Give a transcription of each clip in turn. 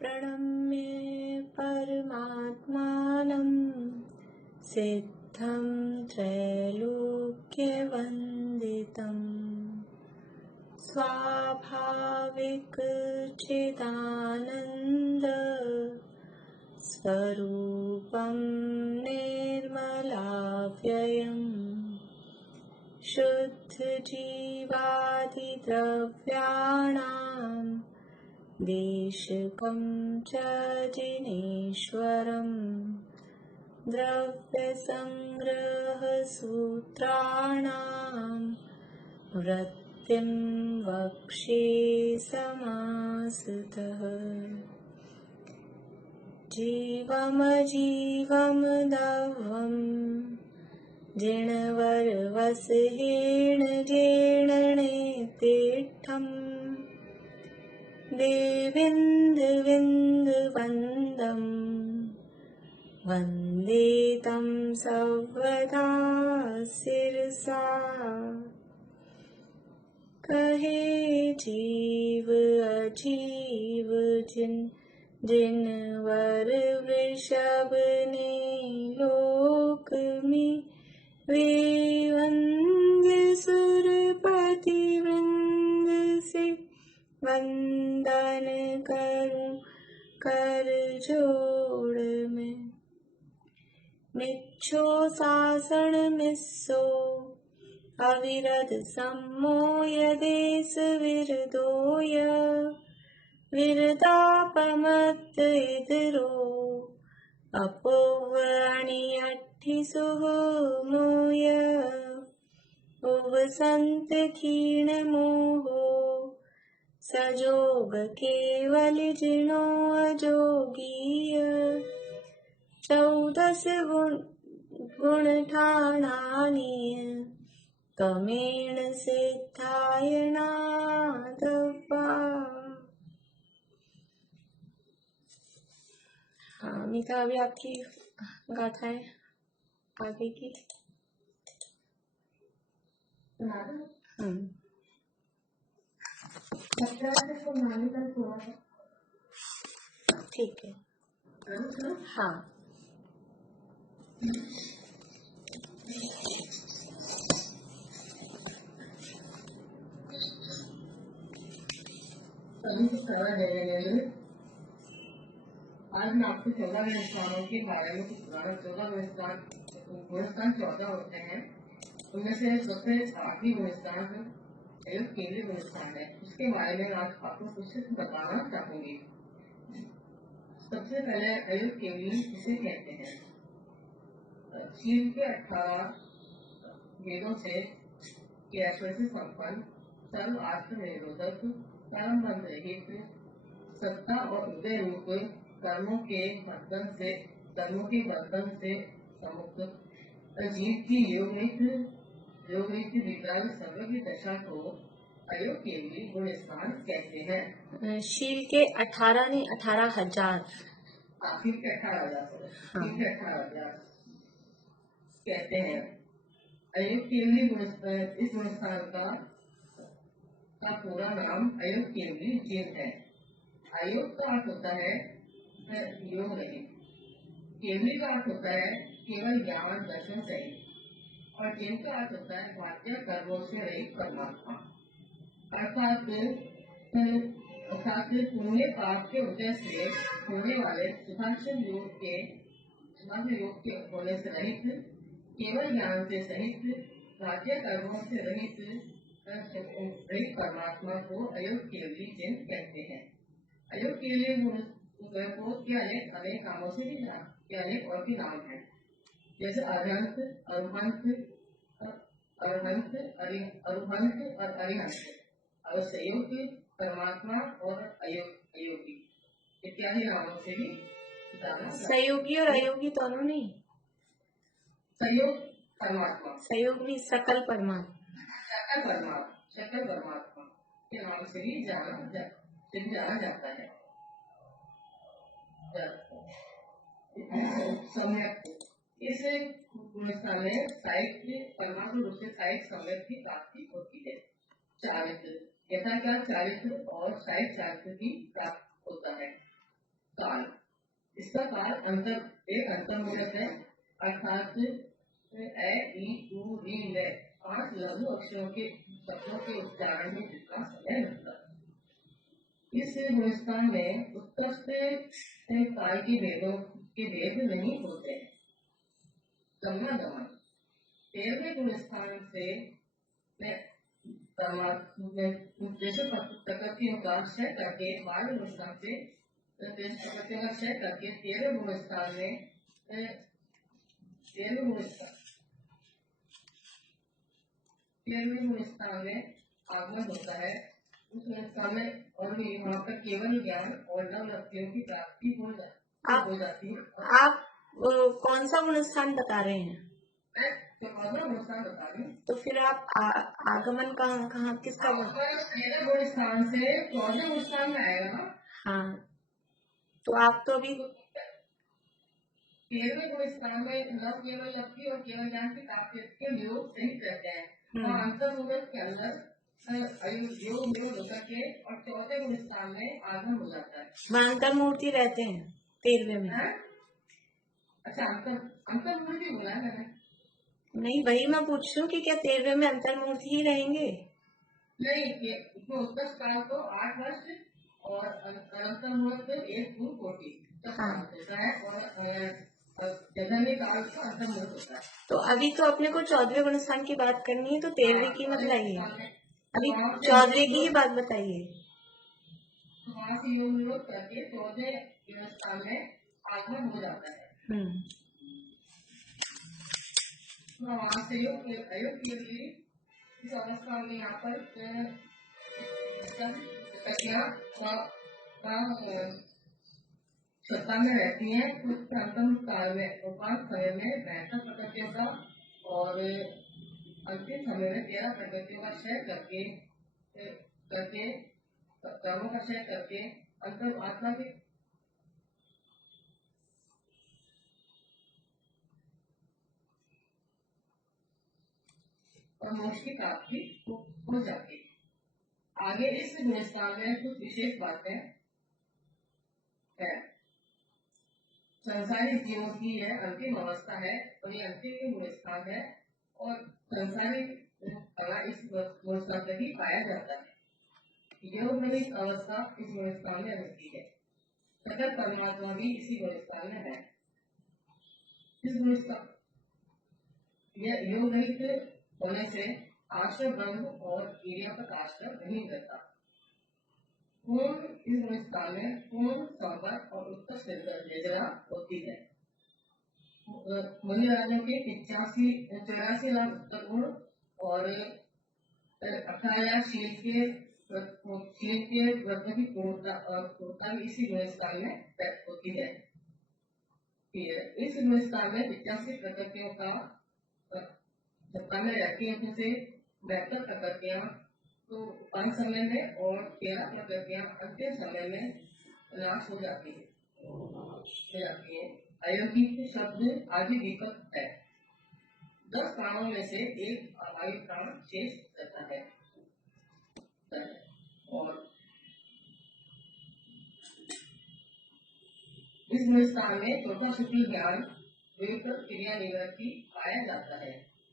प्रणम्य परमात्मानं सिद्धं त्रैलोक्यवन्दितम् स्वाभाविक चिदानन्द स्वरूपं निर्मलाव्ययम् शुद्ध जीवादिद्रव्याणां देशकं च जिनेश्वरम् द्रव्यसंग्रह सूत्राणां वृत्तिं वक्ष्ये समासतः जीवमजीवं दवम् जिणवरवसहेण जेणनेतिष्ठम् देविन्दविन्दवन्दम् वन्दे तं सर्वदा शिरसा कहे जीव अजीव जिनवर वृषभ ने लोक में वे वंद्य सुरपति वृंद से वंदन करूं कर जोड़ में मिच्छो सासण मिस्सो अविरद सम्मोय देश विरदोय विरदापमत इदरो अपोवणि अट्ठिसुः मोय उव संत खीण मोहो सजोग केवल जिनो अजोगीय 14 गुण ठाणानीय कमेण सिद्धाय नादवा। हाँ मीता, अभी आपकी गाथा है आगे की। ठीक है। हाँ आज मैं आपको 14 स्थानों के बारे में कुछ बताना। 14 14 होते हैं। उनमें से सबसे आखिरी गुणस्थान एक केंद्रीय गुणस्थान है। उसके बारे में आज आपको कुछ बताना चाहूंगी। सबसे पहले अयुत केंद्री इसे कहते हैं। शिव के 18 वेदों से ऐश्वर्य से संपन्न सर्व आत्म निरोधक परम बंध रहित सत्ता और उदय रूप कर्मों के बंधन से समुक्त जीव की योग विकराल समग्र दशा को अयोग केंद्रीय गुणस्थान कहते हैं। शील के 18 ने 18,000 आखिर के 18,000 कहते हैं। अयोग केंद्रीय इस गुणस्थान का पूरा नाम अयोग केंद्रीय जीव है। अयोग का अर्थ होता है योग रहित, केंद्रीय का अर्थ होता है केवल ज्ञान दर्शन सहित, और जीव का अर्थ होता है बाह्य कर्मों से रहित परमात्मा। अर्थात पुण्य पाप के उदय से होने वाले सुधांशु योग के होने से रहित, केवल ज्ञान से सहित, बाह्य कर्मों से रहित परमात्मा को अयोग केंद्रीय जीव कहते हैं। अयोग केंद्रीय के अनेक नामों से भी अनेक और भी नाम है, जैसे अरहंत, अरुहंत और अरिहंत, और संयोगी, परमात्मा और अयोगी इत्यादि नामों से भी जाना। सहयोगी और अयोगी दोनों नहीं, सहयोग परमात्मा, सहयोग भी सकल परमात्मा के नाम से भी जाना जाता है। सम्यक इस गुणस्थान में साहित्य परमात्म रूप से साहित्य सम्यक की प्राप्ति होती है। चारित्र यथाकार चारित्र और साहित्य चारित्र की प्राप्त होता है। काल। इसका काल एक अंतर्मूलक है, अर्थात ए ई उ री ले 5 लघु अक्षरों के शब्दों के उच्चारण में जितना समय लगता है। इस गुणस्थान में उत्कृष्ट काल के भेद नहीं होते। गमनागमन 13वें गुणस्थान से प्रकृतियों का क्षय करके 12वें गुणस्थान से प्रकृतियों का क्षय करके 13वें गुणस्थान में 13वें गुणस्थान में आगमन होता है। उस गुणस्थान में और वहाँ पर केवल ज्ञान और नवलब्धियों की प्राप्ति हो जाती है। आप कौन सा गुणस्थान बता रहे हैं? गुणस्थान बता रही हूँ। तो फिर आप आगमन कहाँ किसका? 13वें गुणस्थान से 14वें गुणस्थान में आएगा ना। हाँ, तो आप तो अभी 13वें गुणस्थान में न केवल लब्धि और केवल ज्ञान की प्राप्ति के योग सहित रहते हैं और अंतर्मुहूर्त के अंदर योग होकर के और 14वें गुणस्थान में आगमन हो जाता है। अंतर्मूर्ति रहते हैं 13वें में। अच्छा, अंतर्मूर्ति बोला है मैंने? नहीं, वही मैं पूछ रही हूँ कि क्या 13वें में अंतर्मूर्ति ही रहेंगे? नहीं, इसमें उत्कर्ष काल तो 8 वर्ष और अंतर्मुहूर्त 1 पूर्व कोटि होता है और जघन्य काल का अंतर्मुहूर्त होता है। तो अभी तो अपने को 14वें गुणस्थान की बात करनी है, तो 13वें की मत लाइए, अभी 14वें की ही बात बताइए। वहाँ से योग विरोध करके 14वें गुणस्थान में आगमन हो जाता है। वहाँ से योग के लिए इस अवस्था में यहाँ पर सत्ता में रहती है। कुछ अंतिम काल में उपांत समय में 62 प्रकृतियों का और अंतिम समय में 13 प्रकृतियों का क्षय करके कर्मों का क्षय करके अंतर आत्मा के और मोक्ष की प्राप्ति हो जाती है। आगे इस गुणस्थान में कुछ विशेष बातें है। संसारिक जीवों की यह अंतिम अवस्था है और ये अंतिम गुणस्थान है और संसारिक इस गुणस्थान तक ही पाया जाता है। योग में इस अवस्था इस गुणस्थान में रहती है। सकर परमात्मा भी इसी गुणस्थान में है। इस गुणस्थान यह योग रहित होने से आश्रय ब्रह्म और क्रिया पर आश्रय नहीं करता। पूर्ण इस गुणस्थान में पूर्ण संपर्क और उत्कृष्ट निर्जरा होती है। मुनिराजों के 84 लाख उत्तर गुण और 18,000 शील के व्रत की पूर्णता भी इसी गुणस्थान में व्यक्त होती है। इस गुणस्थान में 85 प्रकृतियों का सत्ता में रहती है, जैसे 72 प्रकृतियां तो अंत समय में और 13 प्रकृतियां अंतिम समय में नाश हो जाती है। अयोगिक शब्द आदि दीपक है। 10 प्राणों में से एक वायु प्राण शेष रहता है और इस गुणस्थान में चौथा शुक्ल ज्ञान क्रिया निवृत्ति पाया जाता है।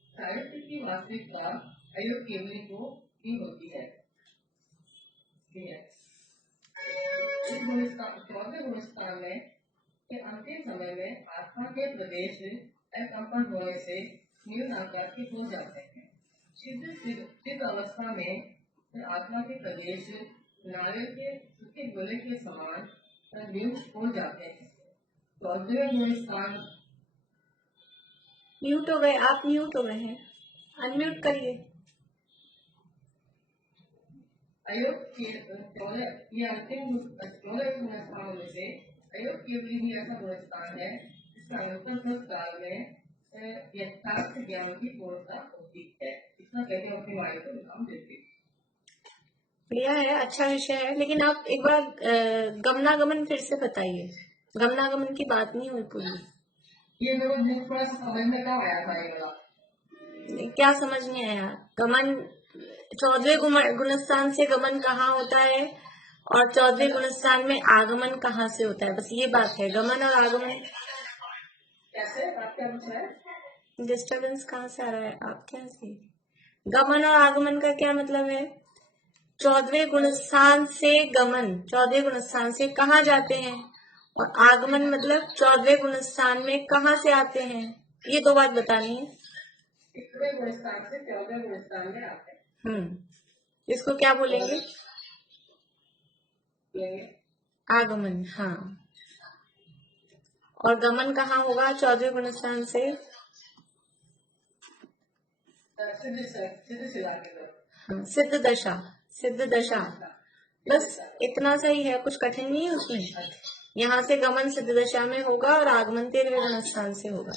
साहित्य की वास्तविकता अयोग केवली को ही होती है। इस गुणस्थान में के अंतिम समय में आत्मा के प्रदेश अकंपन होने से न्यून आकार के हो जाते हैं। सिद्ध अवस्था में आत्मा के प्रदेश नारियल के सूखे गोले के समान न्यून हो जाते हैं। 14वें गुणस्थान म्यूट हो गए, आप म्यूट हो गए हैं, अनम्यूट करिए। अयोग के ये अंतिम गुणस्थानों में से अयोग केवली ही ऐसा गुणस्थान है जिसका अंतर काल में यथार्थ ज्ञान की पूर्णता होती है। इतना कहते हैं अपनी वायु को नाम देते। बढ़िया है, अच्छा विषय है, लेकिन आप एक बार गमनागमन फिर से बताइए। गमनागमन की बात नहीं हुई पूरी। ये मेरे थोड़ा सा समझ में क्या आया था ये वाला? क्या समझ नहीं आया? गमन 14वें गुणस्थान से गमन कहाँ होता है और चौथे गुणस्थान में आगमन कहाँ से होता है, बस ये बात है। गमन और आगमन कैसे आप क्या पूछ रहे हैं? डिस्टरबेंस कहाँ से आ रहा है, आप क्या से? गमन और आगमन का क्या मतलब है? चौदहवें गुणस्थान से गमन, चौदहवें गुणस्थान से कहाँ जाते हैं, और आगमन मतलब चौदहवें गुणस्थान में कहाँ से आते हैं, ये दो बात बतानी है। 21वें गुणस्थान से 14वें गुणस्थान में आते हैं। इसको क्या बोलेंगे? ये आगमन। हाँ, और गमन कहाँ होगा 14वें गुणस्थान से? हाँ, सिद्ध दशा, सिद्ध दशा। बस इतना सही है, कुछ कठिन नहीं है उसमें। यहाँ से गमन सिद्ध दशा में होगा और आगमन 13वें गुणस्थान से होगा।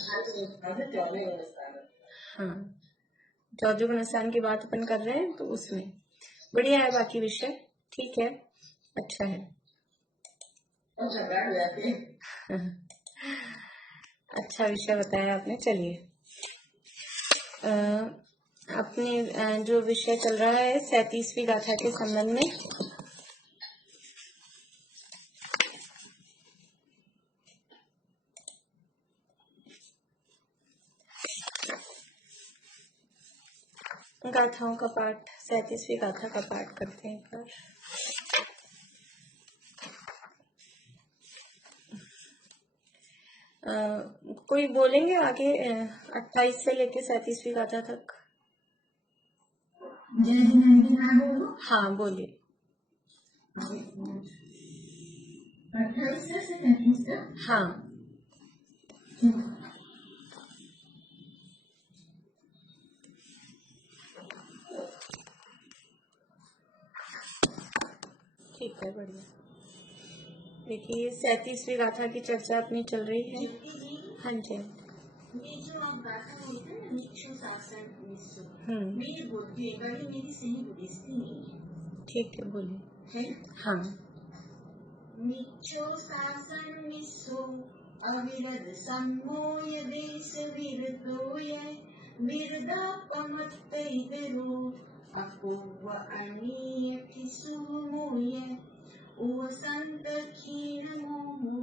हाँ, 14वें गुणस्थान की बात अपन कर रहे हैं तो उसमें बढ़िया है। बाकी विषय ठीक है, अच्छा है। अच्छा विषय बताया आपने। चलिए, अपने जो विषय चल रहा है 37वीं गाथा के संबंध में, गाथाओं का पाठ, 37वीं गाथा का पाठ करते हैं एक बार। कोई बोलेंगे आगे 28 से लेके 37वीं गाथा तक? हाँ बोलिए। 28 से 37 तक। हाँ, ठीक है, बढ़िया। देखिए 37वीं गाथा की चर्चा अपनी चल रही है। हाँ जी। ये जो आप गाथा बोलते हैं ना, निक्षु शासन निस्सु, मेरी बुद्धि कभी मेरी सही बुद्धि नहीं है। ठीक है, बोलिए। है? हाँ। निक्षु शासन निस्सु अविरद सम्मोय देश विरतोय विरदापमत्तैदरो अपूर्व अनीयखिसु मोय उवसंत क्षीण मोमो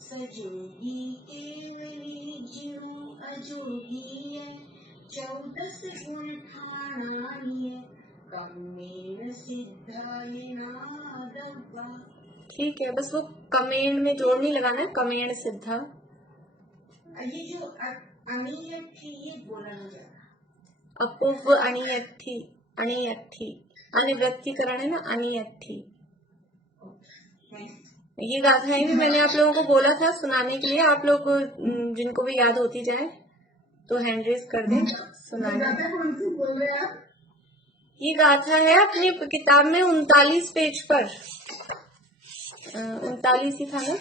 सजोगी केवली जीव अजोगी 14 गुण ठाणानीय कम्मेन सिद्धाय नादव्वा। ठीक है, बस वो कमेंड में जोड़ नहीं लगाना है, कमेंड सिद्धा। ये जो अनियठी ये बोला नहीं जाता। अपूर्व अनियठी, अनियठी अनिव्यक्तिकरण है ना, अनियठी। ये गाथाएं भी मैंने आप लोगों को बोला था सुनाने के लिए। आप लोग जिनको भी याद होती जाए तो हैंड रेज कर दें, सुनाए। बोल रहे आप? ये गाथा है अपनी किताब में 39 पेज पर, 39 ही था ना,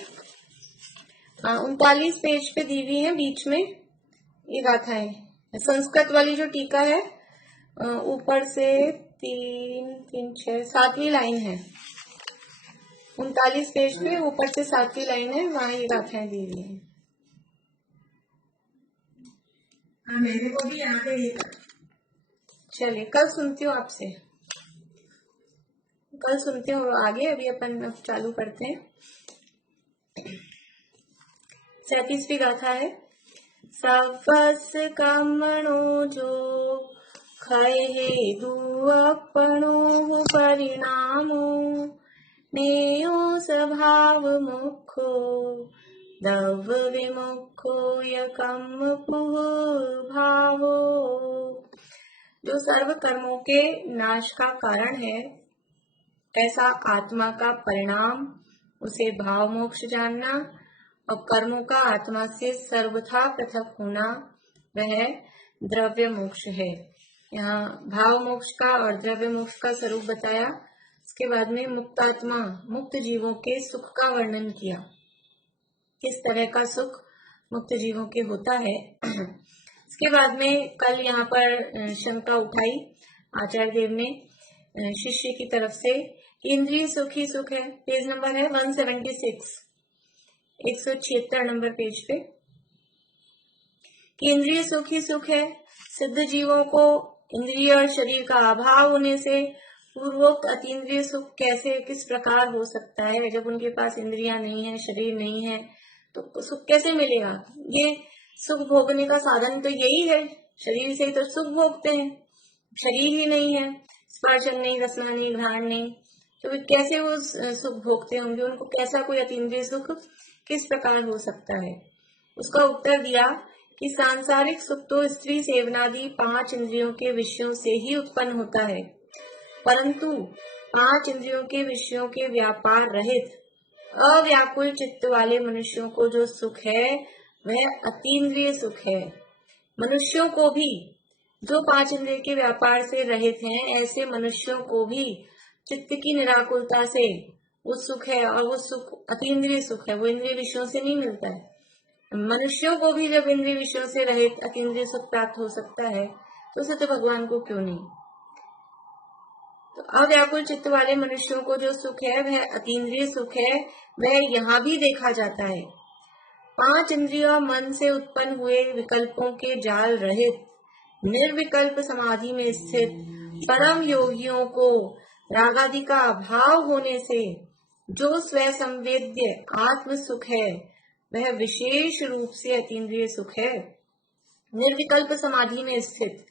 39 पेज पे दी हुई है बीच में ये गाथा है। संस्कृत वाली जो टीका है ऊपर से 3, 3, 6, 7वीं लाइन है। 39 पेज पे ऊपर से 7वीं लाइन है, वहां ये गाथाएं दी हुई है। मेरे को भी यहाँ पे। चलिए, कल सुनती हूँ आपसे, कल सुनते हो आगे। अभी अपन चालू करते हैं। 37वीं गाथा है। सवस कर्मणो जो खये दुअपणो परिणामो नेयो स्वभाव मुखो दव विमुखो यकम पुह भावो। जो सर्व कर्मों के नाश का कारण है, ऐसा आत्मा का परिणाम, उसे भाव मोक्ष जानना और कर्मों का आत्मा से सर्वथा पृथक होना, वह द्रव्य मोक्ष है। यहाँ भाव मोक्ष का और द्रव्य मोक्ष का स्वरूप बताया। इसके बाद में मुक्तात्मा, मुक्त जीवों के सुख का वर्णन किया, किस तरह का सुख मुक्त जीवों के होता है। इसके बाद में कल यहाँ पर शंका उठाई आचार्य देव ने शिष्य की तरफ से। इंद्रिय सुख ही सुख है, पेज नंबर है 176, 176 नंबर पेज पे। इंद्रिय सुख ही सुख है। सिद्ध जीवों को इंद्रिय और शरीर का अभाव होने से पूर्वोक्त अतीन्द्रिय सुख कैसे किस प्रकार हो सकता है? जब उनके पास इंद्रियां नहीं है, शरीर नहीं है, तो सुख कैसे मिलेगा? ये सुख भोगने का साधन तो यही है, शरीर से तो सुख भोगते हैं, शरीर ही नहीं है, स्पर्शन नहीं, रसना नहीं, घ्राण नहीं, तो वे कैसे वो सुख भोगते होंगे? उनको कैसा कोई अतीन्द्रिय सुख किस प्रकार हो सकता है? उसका उत्तर दिया कि सांसारिक सुख तो स्त्री सेवनादि 5 इंद्रियों के विषयों से ही उत्पन्न होता है, परंतु 5 इंद्रियों के विषयों के व्यापार रहित अव्याकुल चित्त वाले मनुष्यों को जो सुख है वह अतीन्द्रिय सुख है। मनुष्यों को भी, जो 5 इंद्रिय के व्यापार से रहित हैं, ऐसे मनुष्यों को भी चित्त की निराकुलता से वो सुख है, और वो सुख अतीन्द्रिय सुख है, वो इंद्रिय विषयों से नहीं मिलता है। मनुष्यों को भी जब इंद्रिय विषयों से रहित अतीन्द्रिय सुख प्राप्त हो सकता है, तो उसे तो भगवान को क्यों नहीं? तो अव्याकुल चित्त वाले मनुष्यों को जो सुख है वह अतीन्द्रिय सुख है, वह यहाँ भी देखा जाता है। 5 इंद्रियों मन से उत्पन्न हुए विकल्पों के जाल रहित निर्विकल्प समाधि में स्थित परम योगियों को रागादि का अभाव होने से जो स्वयं संवेद्य आत्म सुख है वह विशेष रूप से अतीन्द्रिय सुख है। निर्विकल्प समाधि में स्थित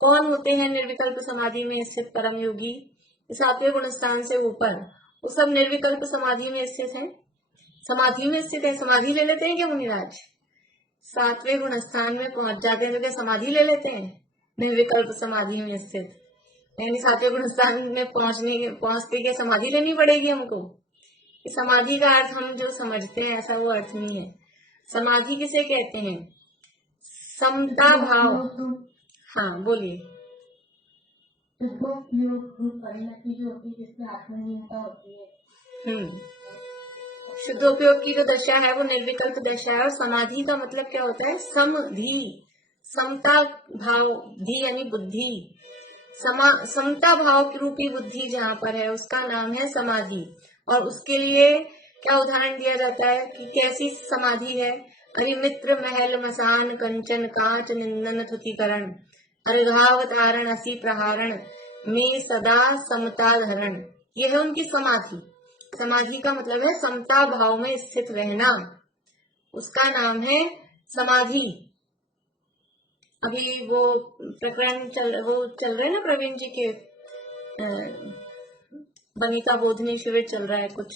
कौन होते हैं? निर्विकल्प समाधि में स्थित परम योगी, 7वें गुण स्थान से ऊपर, वो सब निर्विकल्प समाधि में स्थित है। समाधि में स्थित है, समाधि ले लेते हैं क्या मुनिराज? 7वें गुण स्थान में पहुंच जाते हैं तो क्या समाधि ले लेते हैं? निर्विकल्प समाधि में स्थित, यानी 7वें गुण स्थान में पहुंचते क्या समाधि लेनी पड़ेगी हमको? समाधि का अर्थ हम जो समझते हैं ऐसा वो अर्थ नहीं है। समाधि किसे कहते हैं? समता भाव। हाँ बोलिए। शुद्धोपयोग की जो दशा है वो निर्विकल्प दशा है। और समाधि का मतलब क्या होता है? समधि, समता भाव, धी यानी बुद्धि, समता भाव रूपी बुद्धि जहाँ पर है उसका नाम है समाधि। और उसके लिए क्या उदाहरण दिया जाता है कि कैसी समाधि है? अरिमित्र महल मसान कंचन कांच निंदन थुतिकरण अर्घावतारण असी प्रहारण में सदा समता धरण, ये है उनकी समाधि। समाधि का मतलब है समता भाव में स्थित रहना, उसका नाम है समाधि। अभी वो प्रकरण चल रहे हैं ना प्रवीण जी के, वनिता बोधनी शिविर चल रहा है कुछ,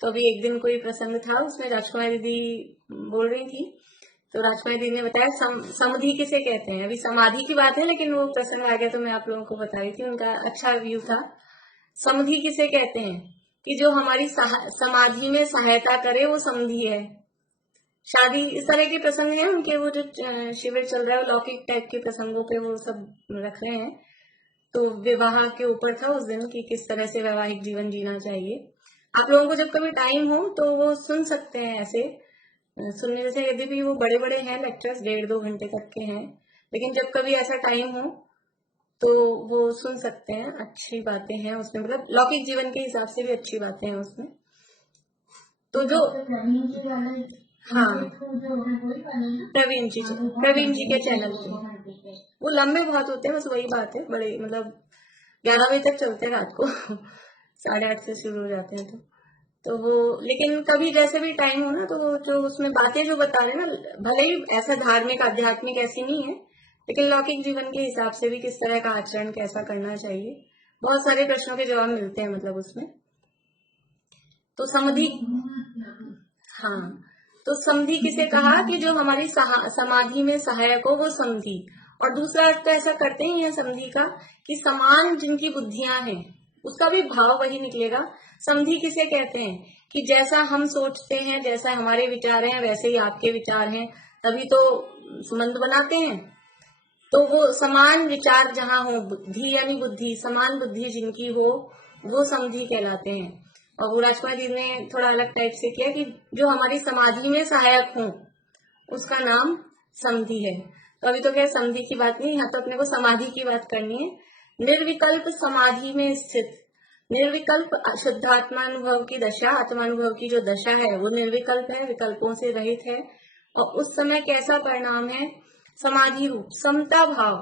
तो अभी एक दिन कोई प्रसंग था उसमें राजकुमारी दीदी बोल रही थी, तो राजकुमारी दीदी ने बताया समाधि किसे कहते हैं। अभी समाधि की बात है लेकिन वो प्रसंग आ गया तो मैं आप लोगों को बता रही थी, उनका अच्छा व्यू था। समाधि किसे कहते हैं? कि जो हमारी समाधि में सहायता करे वो समाधि है। शादी इस तरह के प्रसंग है उनके, वो जो शिविर चल रहा है लौकिक टाइप के प्रसंगों पे वो सब रख रहे हैं। तो विवाह के ऊपर था उस दिन कि किस तरह से वैवाहिक जीवन जीना चाहिए। आप लोगों को जब कभी टाइम हो तो वो सुन सकते हैं, ऐसे सुनने जैसे यद्यपि वो बड़े बड़े हैं लेक्चर्स, 1.5-2 घंटे तक के हैं, लेकिन जब कभी ऐसा टाइम हो तो वो सुन सकते हैं। अच्छी बातें हैं उसमें, मतलब लौकिक जीवन के हिसाब से भी अच्छी बातें हैं उसमें। तो जो हाँ प्रवीण जी के चैनल पे वो लंबे बहुत होते हैं, बस वही बात है, बड़े मतलब 11 बजे तक चलते हैं रात को 8:30 से शुरू हो जाते हैं। तो वो, लेकिन कभी जैसे भी टाइम हो ना तो जो उसमें बातें जो बता रहे हैं ना, भले ही ऐसा धार्मिक आध्यात्मिक ऐसी नहीं है, लेकिन लौकिक जीवन के हिसाब से भी किस तरह का आचरण कैसा करना चाहिए, बहुत सारे प्रश्नों के जवाब मिलते हैं मतलब उसमें। तो समाधि, हाँ, तो समाधि किसे कहा? कि जो हमारी समाधि में सहायक हो वो समाधि। और दूसरा अर्थ तो ऐसा करते ही है समाधि का कि समान जिनकी बुद्धियां हैं उसका भी भाव वही निकलेगा। समाधि किसे कहते हैं? कि जैसा हम सोचते हैं, जैसा हमारे विचार हैं वैसे ही आपके विचार हैं, तभी तो संबंध बनाते हैं। तो वो समान विचार जहाँ हो, बुद्धि यानी बुद्धि, समान बुद्धि जिनकी हो वो समाधि कहलाते हैं। और वो राजकुमारी जी ने थोड़ा अलग टाइप से किया कि जो हमारी समाधि में सहायक हो उसका नाम समाधि है। तो अभी तो क्या समाधि की बात नहीं, यहाँ तो अपने को समाधि की बात करनी है। निर्विकल्प समाधि में स्थित, निर्विकल्प शुद्धात्मानुभव की दशा, आत्मानुभव की जो दशा है वो निर्विकल्प है, विकल्पों से रहित है। और उस समय कैसा परिणाम है? समाधि रूप समता भाव,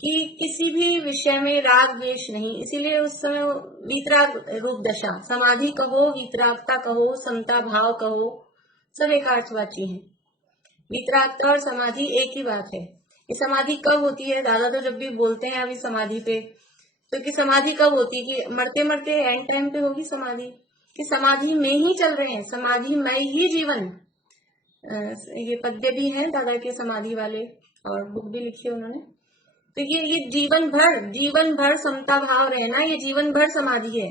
कि किसी भी विषय में राग द्वेष नहीं, इसीलिए उस समय वीतराग रूप दशा, समाधि कहो, वीतरागता कहो, समता भाव कहो, सब एक अर्थवाची है। वीतरागता और समाधि एक ही बात है। ये समाधि कब होती है? दादा तो जब भी बोलते हैं अभी समाधि पे, तो कि समाधि कब होती है? कि मरते मरते एंड टाइम पे होगी समाधि, कि समाधि में ही चल रहे हैं, समाधि में ही जीवन। ये पद्य भी है दादा के समाधि वाले, और बुक भी लिखी है उन्होंने। तो ये जीवन भर समता भाव रहना, ये जीवन भर समाधि है।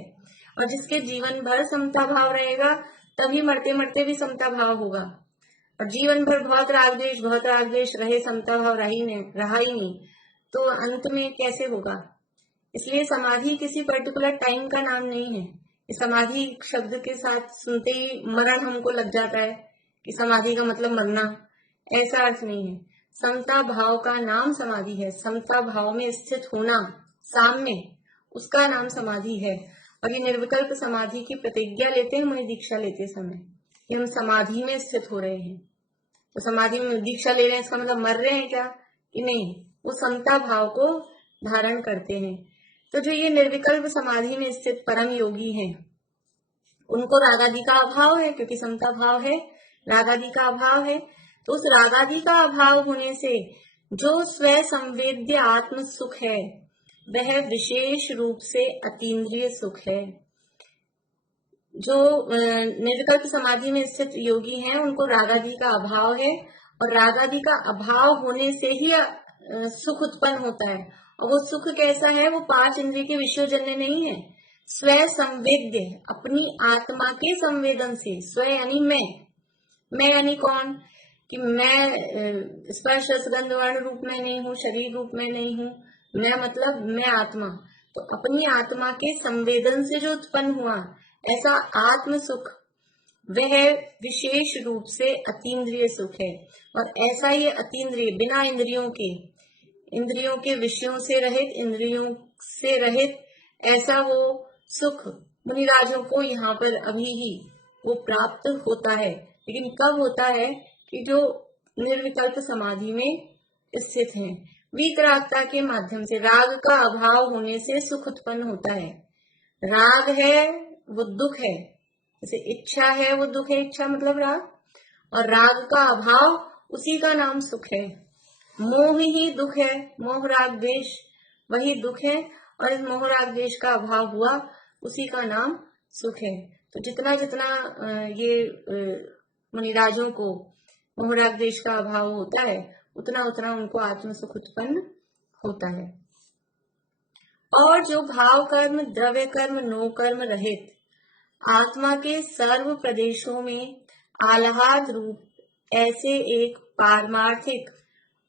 और जिसके जीवन भर समता भाव रहेगा तभी मरते मरते भी समता भाव होगा। और जीवन भर बहुत राग द्वेष रहे, समता भाव रहा ही नहीं, तो अंत में कैसे होगा? इसलिए समाधि किसी पर्टिकुलर टाइम का नाम नहीं है। समाधि शब्द के साथ सुनते ही मरण हमको लग जाता है कि समाधि का मतलब मरना, ऐसा अर्थ नहीं है। समता भाव का नाम समाधि है। समता भाव में स्थित होना, साम्य, उसका नाम समाधि है। और ये निर्विकल्प समाधि की प्रतिज्ञा लेते हैं मुनि दीक्षा लेते समय कि हम समाधि में स्थित हो रहे हैं। तो समाधि में दीक्षा ले रहे हैं, इसका मतलब मर रहे हैं क्या? कि नहीं, वो समता भाव को धारण करते हैं। तो जो ये निर्विकल्प समाधि में स्थित परम योगी हैं, उनको रागादि का अभाव है, क्योंकि समता भाव है, रागादि का अभाव है। तो उस रागादि का अभाव होने से जो स्व संवेद्य आत्म सुख है, वह विशेष रूप से अतीन्द्रिय सुख है। जो निर्विकल्प समाधि में स्थित योगी हैं, उनको रागादि का अभाव है, और रागादि का अभाव होने से ही सुख उत्पन्न होता है। और वो सुख कैसा है? वो 5 इंद्रिय के विषयोजन्य नहीं है, स्व संवेद्य, अपनी आत्मा के संवेदन से। स्व यानी मैं यानी कौन? कि मैं स्पर्श रसगंध वर्ण रूप में नहीं हूँ, शरीर रूप में नहीं हूँ। मैं मतलब मैं आत्मा। तो अपनी आत्मा के संवेदन से जो उत्पन्न हुआ ऐसा आत्म सुख, वह विशेष रूप से अतीन्द्रिय सुख है। और ऐसा ये अतीन्द्रिय, बिना इंद्रियों के विषयों से रहित, इंद्रियों से रहित, ऐसा वो सुख मुनिराजों को यहाँ पर अभी ही वो प्राप्त होता है। लेकिन कब होता है? कि जो निर्विकल्प समाधि में स्थित हैं। वीतरागता के माध्यम से, राग का अभाव होने से सुख उत्पन्न होता है। राग है वो दुख है, जैसे इच्छा है वो दुख है, इच्छा मतलब राग, और राग का अभाव उसी का नाम सुख है। मोह ही दुख है, मोह राग द्वेष वही दुख है, और इस मोह राग द्वेष का अभाव हुआ उसी का नाम सुख है। तो जितना जितना ये मुनिराजों को मोह राग द्वेष का अभाव होता है, उतना उतना उनको आत्म सुख उत्पन्न होता है। और जो भाव कर्म, द्रव्य कर्म, नो कर्म रहित आत्मा के सर्व प्रदेशों में आह्लाद रूप ऐसे एक पारमार्थिक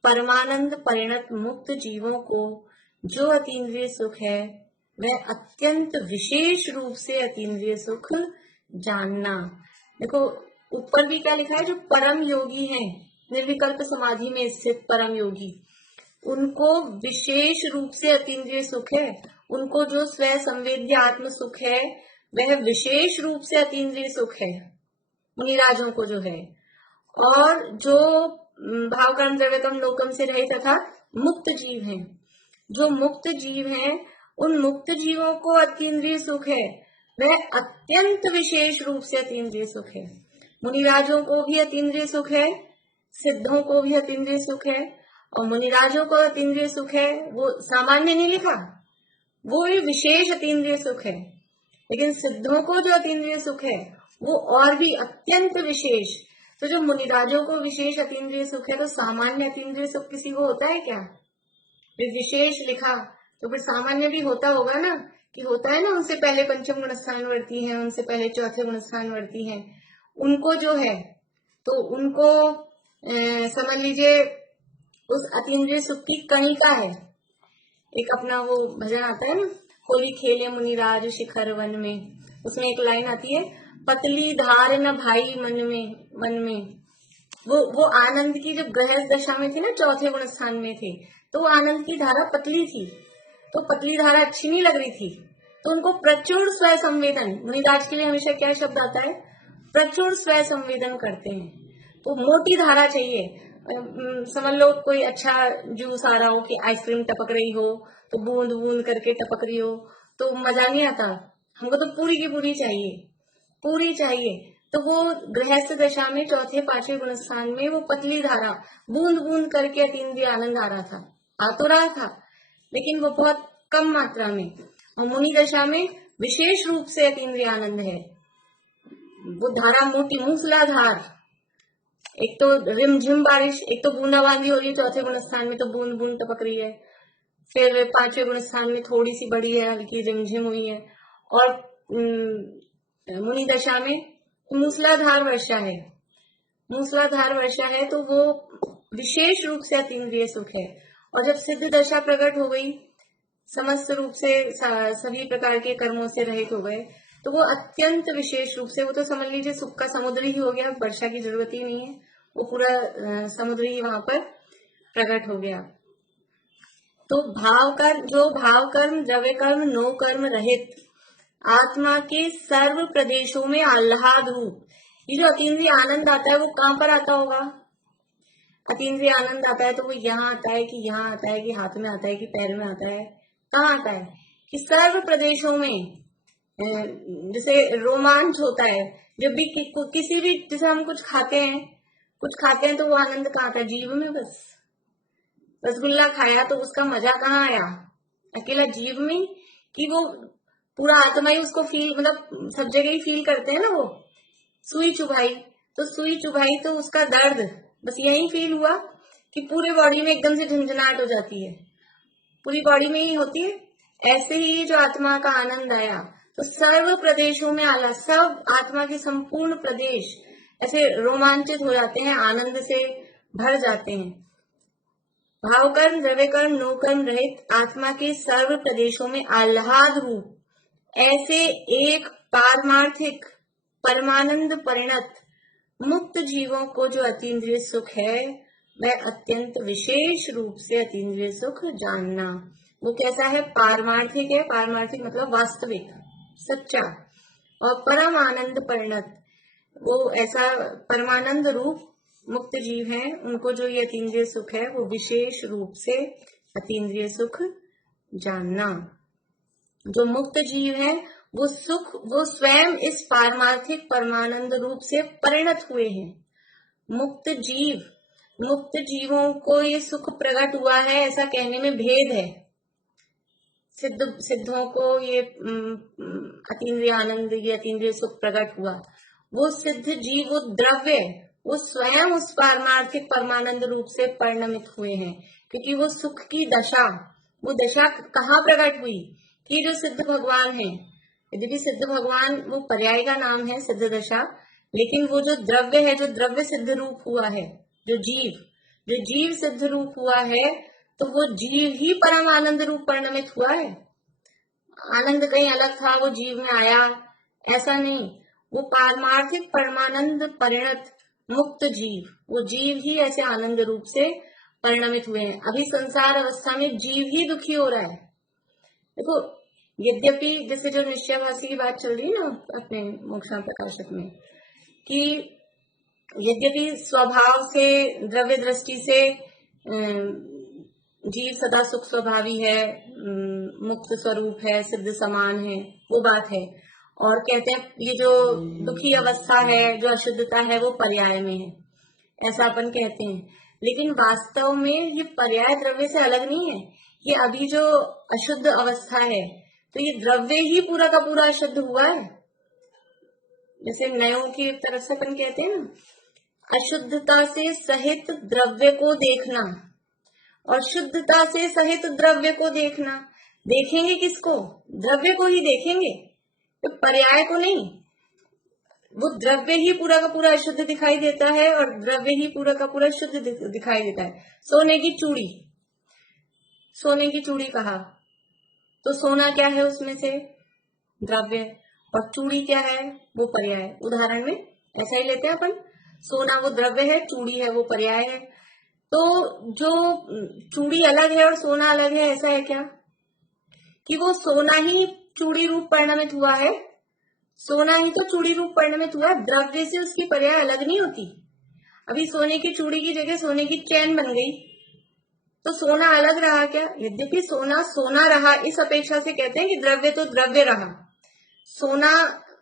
परमानंद परिणत मुक्त जीवों को जो अतीन्द्रिय सुख है, वह अत्यंत विशेष रूप से अतीन्द्रिय सुख जानना। देखो ऊपर भी क्या लिखा है? जो परम योगी हैं, निर्विकल्प समाधि में स्थित परम योगी, उनको विशेष रूप से अतीन्द्रिय सुख है। उनको जो स्व संवेद्य आत्म सुख है, वह विशेष रूप से अतीन्द्रिय सुख है मुनिराजों को जो है। और जो भाव कर्म द्रव्य कर्म लोकम से रहित तथा मुक्त जीव हैं, जो मुक्त जीव हैं, उन मुक्त जीवों को अतीन्द्रिय सुख है, वह अत्यंत विशेष रूप से अतीन्द्रिय सुख है। मुनिराजों को भी अतीन्द्रिय सुख है, सिद्धों को भी अतीन्द्रिय सुख है, और मुनिराजों को अतीन्द्रिय सुख है, वो सामान्य नहीं लिखा, वो भी विशेष अतीन्द्रिय सुख है। लेकिन सिद्धों को जो अतीन्द्रिय सुख है वो और भी अत्यंत विशेष। तो जो मुनिराजों को विशेष अतीन्द्रिय सुख है, तो सामान्य अतीन्द्रिय सुख किसी को होता है क्या? विशेष लिखा तो फिर सामान्य भी होता होगा ना, कि होता है ना, उनसे पहले पंचम गुण स्थान वर्ती है, उनसे पहले चौथे गुण स्थान वर्ती है, उनको जो है तो उनको समझ लीजिए उस अतीन्द्रिय सुख की कणिका है। एक अपना वो भजन आता है ना, होली खेले मुनिराज शिखर वन में, उसमें एक लाइन आती है, पतली धार न भाई मन में। वो आनंद की जो गृहस्थ दशा में थी ना, चौथे गुण स्थान में थे, तो वो आनंद की धारा पतली थी, तो पतली धारा अच्छी नहीं लग रही थी, तो उनको प्रचुर स्व संवेदन, मुनिराज के लिए हमेशा क्या शब्द आता है? प्रचुर स्व संवेदन करते हैं। तो मोटी धारा चाहिए, समझ लो कोई अच्छा जूस आ रहा हो कि आइसक्रीम टपक रही हो तो बूंद बूंद करके टपक रही हो तो मजा नहीं आता। हमको तो पूरी की पूरी चाहिए, पूरी चाहिए। तो वो गृहस्थ दशा में चौथे पांचवें गुणस्थान में वो पतली धारा बूंद बूंद करके अतीन्द्रिय आनंद आ रहा था, आ तो रहा था, लेकिन वो बहुत कम मात्रा में। और मुनि दशा में विशेष रूप से अतीन्द्रिय आनंद है, वो धारा मोटी मूसलाधार। एक तो रिमझिम बारिश, एक तो बूंदाबांदी हो रही है चौथे गुण स्थान में, तो बूंद बूंद टपक रही है। फिर पांचवें गुण स्थान में थोड़ी सी बड़ी है, हल्की रिमझिम हुई है। और मुनि दशा में मूसलाधार वर्षा है, मूसलाधार वर्षा है, तो वो विशेष रूप से अतीन्द्रिय सुख है। और जब सिद्ध दशा प्रकट हो गई, समस्त रूप से सभी प्रकार के कर्मों से रहित हो गए, तो वो अत्यंत विशेष रूप से, वो तो समझ लीजिए सुख का समुद्र ही हो गया, वर्षा की जरूरत ही नहीं है, वो पूरा समुद्र ही वहां पर प्रकट हो गया। तो भाव कर्म, जो भाव कर्म, द्रव्य कर्म, नो कर्म रहित आत्मा के सर्व प्रदेशों में आह्लाद रूप, ये जो अतीन्द्रिय आनंद आता है वो कहाँ पर आता होगा? अतीन्द्रिय आनंद आता है तो वो यहाँ आता है कि यहाँ आता है कि हाथ में आता है कि पैर में आता है? कहाँ आता है? कि सर्व प्रदेशों में। जैसे रोमांच होता है जब भी किसी भी, जैसे हम कुछ खाते हैं तो वो आनंद कहाँ आता है? जीभ में। बस रसगुल्ला खाया तो उसका मजा कहाँ आया? अकेला जीभ में, कि वो पूरा आत्मा ही उसको फील, मतलब सब जगह ही फील करते हैं ना। वो सुई चुभाई, तो सुई चुभाई तो उसका दर्द बस यही फील हुआ कि पूरे बॉडी में एकदम से झंझनाहट हो जाती है, पूरी बॉडी में ही होती है। ऐसे ही जो आत्मा का आनंद आया तो सर्व प्रदेशों में आला, सब आत्मा के संपूर्ण प्रदेश ऐसे रोमांचित हो जाते हैं, आनंद से भर जाते हैं। भाव कर्म, द्रव्य कर्म, नो कर्म रहित आत्मा के सर्व प्रदेशों में आह्लाद रूप ऐसे एक पारमार्थिक परमानंद परिणत मुक्त जीवों को जो अतीन्द्रिय सुख है, वह अत्यंत विशेष रूप से अतीन्द्रिय सुख जानना। वो कैसा है? पारमार्थिक है, पारमार्थिक मतलब वास्तविक, सच्चा। और परम आनंद परिणत, वो ऐसा परमानंद रूप मुक्त जीव है, उनको जो ये अतीन्द्रिय सुख है वो विशेष रूप से अतीन्द्रिय सुख जानना। जो मुक्त जीव है वो सुख, वो स्वयं इस पारमार्थिक परमानंद रूप से परिणत हुए हैं। मुक्त जीव, मुक्त जीवों को ये सुख प्रकट हुआ है ऐसा कहने में भेद है। सिद्धों को ये अतीन्द्रिय आनंद, ये अतीन्द्रिय सुख प्रकट हुआ। वो सिद्ध जीव, वो द्रव्य, वो स्वयं उस पारमार्थिक परमानंद रूप से परिणमित हुए हैं, क्योंकि वो सुख की दशा, वो दशा कहाँ प्रकट हुई? कि जो सिद्ध भगवान है, यद्यपि सिद्ध भगवान वो पर्याय का नाम है सिद्ध दशा, लेकिन वो जो द्रव्य है, जो द्रव्य सिद्ध रूप हुआ है, जो जीव सिद्ध रूप हुआ है, तो वो जीव ही परम आनंद रूप परिणमित हुआ है। आनंद कहीं अलग था, वो जीव में आया, ऐसा नहीं। वो पारमार्थिक परमानंद परिणत मुक्त जीव, वो जीव ही ऐसे आनंद रूप से परिणमित हुए हैं। अभी संसार अवस्था में जीव ही दुखी हो रहा है। देखो, यद्यपि जैसे जो निश्चयवासी की बात चल रही है ना अपने मोक्षांत प्रकाशक में, कि यद्यपि स्वभाव से, द्रव्य दृष्टि से जीव सदा सुख स्वभावी है, मुक्त स्वरूप है, सिद्ध समान है, वो बात है। और कहते हैं ये जो दुखी अवस्था है, जो अशुद्धता है, वो पर्याय में है, ऐसा अपन कहते हैं। लेकिन वास्तव में ये पर्याय द्रव्य से अलग नहीं है। ये अभी जो अशुद्ध अवस्था है, तो ये द्रव्य ही पूरा का पूरा अशुद्ध हुआ है। जैसे नयों की तरफ से अपन कहते हैं ना, अशुद्धता से सहित द्रव्य को देखना और शुद्धता से सहित द्रव्य को देखना। देखेंगे किसको? द्रव्य को ही देखेंगे, तो पर्याय को नहीं। वो द्रव्य ही पूरा का पूरा अशुद्ध दिखाई देता है और द्रव्य ही पूरा का पूरा शुद्ध दिखाई देता है। सोने की चूड़ी, सोने की चूड़ी कहा तो सोना क्या है उसमें से? द्रव्य। और चूड़ी क्या है? वो पर्याय। उदाहरण में ऐसा ही लेते हैं अपन, सोना वो द्रव्य है, चूड़ी है वो पर्याय है। तो जो चूड़ी अलग है और सोना अलग है, ऐसा है क्या कि वो सोना ही चूड़ी रूप परिणमित हुआ है? सोना ही तो चूड़ी रूप परिणमित हुआ है, द्रव्य से उसकी पर्याय अलग नहीं होती। अभी सोने की चूड़ी की जगह सोने की चैन बन गई, तो सोना अलग रहा क्या? यद्यपि सोना सोना रहा, इस अपेक्षा से कहते हैं कि द्रव्य तो द्रव्य रहा। सोना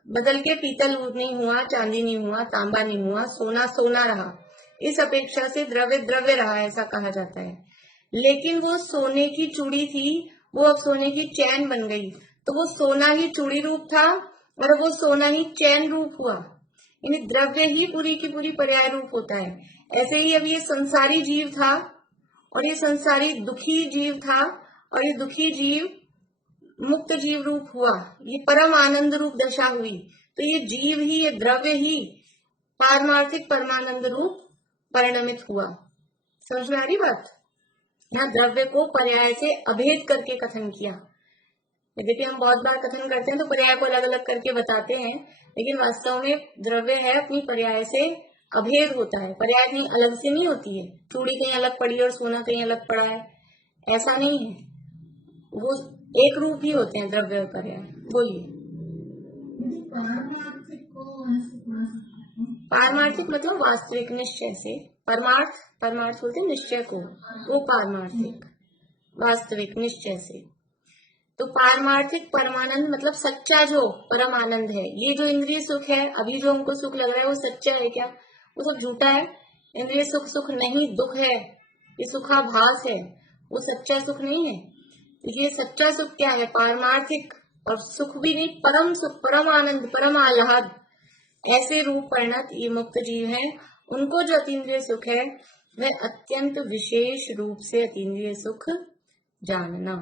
बदल के पीतल नहीं हुआ, चांदी नहीं हुआ, तांबा नहीं हुआ, सोना सोना रहा, इस अपेक्षा से द्रव्य द्रव्य रहा, ऐसा कहा जाता है। लेकिन वो सोने की चूड़ी थी, वो अब सोने की चैन बन गई, तो वो सोना ही चूड़ी रूप था और वो सोना ही चैन रूप हुआ। यानी द्रव्य ही पूरी की पूरी पर्याय रूप होता है। ऐसे ही अब ये संसारी जीव था और ये संसारी दुखी जीव था और ये दुखी जीव मुक्त जीव रूप हुआ, ये परम आनंद रूप दशा हुई। तो ये जीव ही, ये द्रव्य ही पारमार्थिक परमानंद रूप परिणमित हुआ। समझ में आ रही बात? यहाँ द्रव्य को पर्याय से अभेद करके कथन किया। यद्यपि हम बहुत बार कथन करते हैं तो पर्याय को अलग अलग करके बताते हैं, लेकिन वास्तव में द्रव्य है अपनी पर्याय से अभेद होता है, पर्याय कहीं अलग से नहीं होती है। चूड़ी कहीं अलग पड़ी और सोना कहीं अलग पड़ा है, ऐसा नहीं है, वो एक रूप ही होते हैं द्रव्य और पर्याय। बोलिए। पारमार्थिक मतलब वास्तविक, निश्चय से। परमार्थ, परमार्थ बोलते हैं निश्चय को, वो पारमार्थिक, वास्तविक, निश्चय से। तो पारमार्थिक परमानंद मतलब सच्चा जो परम आनंद है। ये जो इंद्रिय सुख है, अभी जो हमको सुख लग रहा है, वो सच्चा है क्या? वो सब झूठा है। इंद्रिय सुख सुख नहीं, दुख है, ये सुखाभास है, वो सच्चा सुख नहीं है। तो ये सच्चा सुख क्या है? पारमार्थिक, और सुख भी नहीं, परम सुख, परम आनंद, परम आह्लाद, ऐसे रूप परिणत ये मुक्त जीव है। उनको जो अतीन्द्रिय सुख है वह अत्यंत विशेष रूप से अतीन्द्रिय सुख जानना।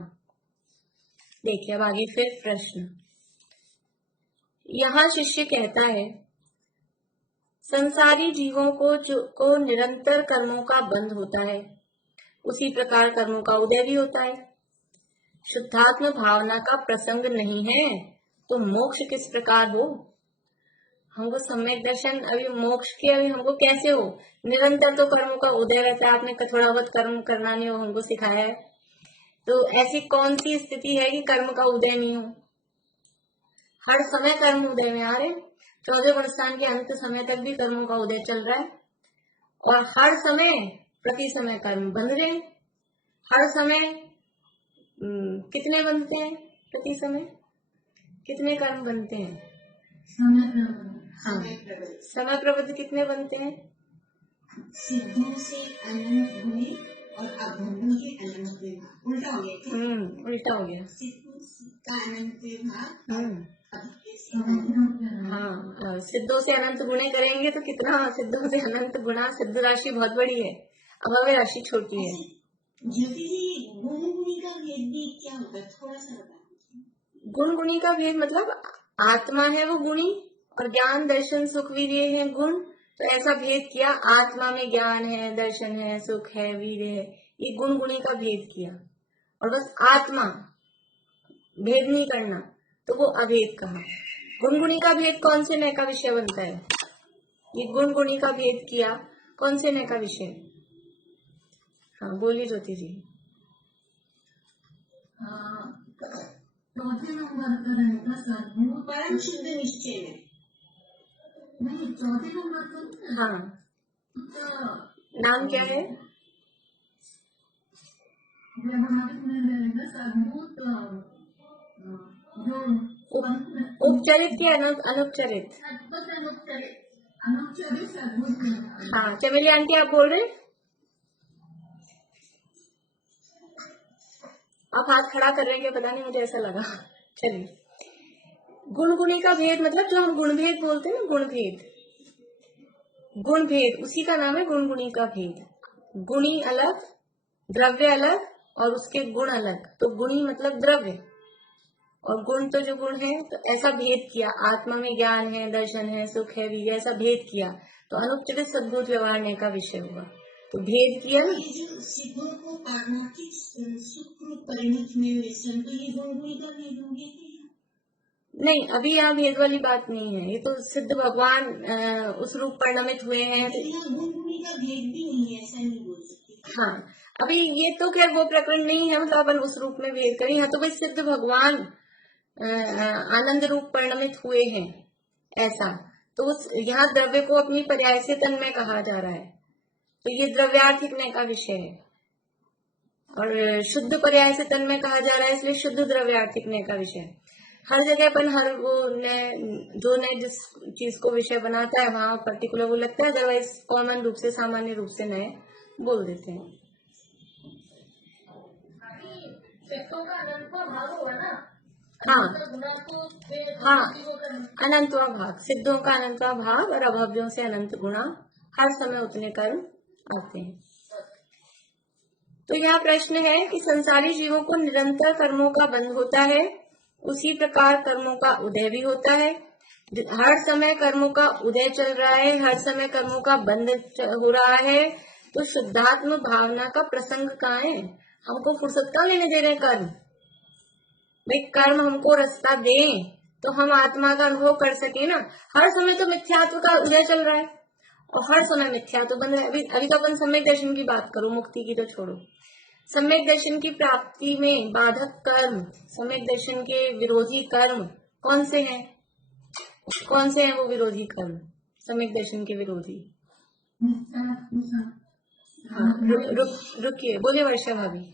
देखिए अब आगे फिर प्रश्न। यहाँ शिष्य कहता है, संसारी जीवों को निरंतर कर्मों का बंध होता है, उसी प्रकार कर्मों का उदय भी होता है। शुद्धात्म भावना का प्रसंग नहीं है तो मोक्ष किस प्रकार हो? हमको सम्यक दर्शन अभी मोक्ष के अभी हमको कैसे हो? निरंतर तो कर्मों का उदय रहता है, आपने थोड़ा बहुत कर्म करना नहीं हो हमको सिखाया है, तो ऐसी कौन सी स्थिति है कि कर्म का उदय नहीं हो? हर समय कर्म उदय में आ रहे, 14 वर्षान के अंत समय तक भी कर्मों का उदय चल रहा है, और हर समय प्रति समय कर्म बन रहे हैं। हर समय कितने बनते हैं? प्रति समय कितने कर्म बनते हैं? हाँ, समय प्रबुद्ध कितने बनते हैं? सिद्धों से अनंत हुए और अभंगों के अनंत विभाग। उल्टा हो गया। उल्टा हो गया। सिद्धों का अनंत विभाग। हाँ, सिद्धों से अनंत गुणे करेंगे तो कितना? सिद्धों से अनंत गुणा, सिद्ध राशि बहुत बड़ी है, अभव्य राशि छोटी है। ज्योति जी, गुण गुणी का भेद भी क्या होता है, थोड़ा सा बताइए। गुण गुणी का भेद मतलब आत्मा है वो गुणी, और ज्ञान दर्शन सुख वीर्य है गुण। तो ऐसा भेद किया, आत्मा में ज्ञान है, दर्शन है, सुख है, वीर्य है, ये गुण गुणी का भेद किया। और बस आत्मा, भेद नहीं करना, तो वो अभेद कहा। गुण गुणी का भेद कौन से नय का विषय बनता है? ये गुण गुणी का भेद किया, कौन से नय का विषय? हाँ बोलिए ज्योति जी। चौथे नंबर का रहेगा सर्वभूत परम शुद्ध निश्चय में। नहीं, चौथे नंबर का। हाँ, नाम क्या है? व्यवहारिक में रहेगा सर्वभूत, जो उपचरित या अनुपचरित? अनुपचरित सर्वभूत। हाँ, चमेली आंटी आप बोल रहे? आप हाथ खड़ा कर रहे हैं क्या? पता नहीं, मुझे ऐसा लगा। चलिए, गुण गुणी का भेद मतलब जो हम गुण भेद बोलते हैं ना, गुण भेद, गुण भेद, उसी का नाम है गुण गुणी का भेद। गुणी अलग, द्रव्य अलग, और उसके गुण अलग। तो गुणी मतलब द्रव्य, और गुण तो जो गुण है, तो ऐसा भेद किया। आत्मा में ज्ञान है, दर्शन है, सुख है, वीर्य, ऐसा भेद किया, तो अनुपचरित सद्भूत व्यवहार का विषय हुआ। तो भेद किया ना, सिद्धों को पारमार्थिक सुख परिणत में मिश्रण, तो ये गुण गुणी का भेद हो गया। नहीं, अभी यहाँ भेद वाली बात नहीं है, ये तो सिद्ध भगवान उस रूप परिणमित हुए हैं। गुण गुणी का भेद भी नहीं है, ऐसा नहीं बोल सकते। हाँ, अभी ये तो खैर वो प्रकरण नहीं है, मतलब अपन उस रूप में भेद करें। यहाँ तो भाई सिद्ध भगवान आनंद रूप परिणमित हुए हैं, ऐसा। तो उस यहाँ द्रव्य को अपनी पर्याय से तन्मय कहा जा रहा है, तो ये द्रव्यार्थिक नय का विषय है। और शुद्ध पर्याय से तन्मय कहा जा रहा है, इसलिए शुद्ध द्रव्यार्थिक नय का विषय है। हर जगह अपन हर वो नय जो नय जिस चीज को विषय बनाता है वहां पर्टिकुलर वो लगता है, अदरवाइज कॉमन रूप से सामान्य रूप से नय बोल देते हैं। हाँ हाँ, अनंतवा भाग, सिद्धों का अनंतवा भाग और अभव्यों से अनंत गुणा, हर समय उतने कर्म आते हैं। तो यह प्रश्न है कि संसारी जीवों को निरंतर कर्मों का बंध होता है, उसी प्रकार कर्मों का उदय भी होता है। हर समय कर्मों का उदय चल रहा है, हर समय कर्मों का बंध हो रहा है, तो शुद्धात्म भावना का प्रसंग कहाँ है? हमको फुर्सत कहाँ लेने दे रहे हैं कर्म? भाई कर्म हमको रास्ता दे तो हम आत्मा का अनुभव कर सके ना। हर समय तो मिथ्यात्व का उदय चल रहा है और हर समय मिथ्यात्व बन रहा है। अभी तो अपन सम्यक दर्शन की बात करो, मुक्ति की तो छोड़ो। सम्यक दर्शन की प्राप्ति में बाधक कर्म, सम्यक दर्शन के विरोधी कर्म कौन से हैं? कौन से हैं वो विरोधी कर्म सम्यक दर्शन के विरोधी? हाँ, रुकिए, बोलिए वर्षा भाभी।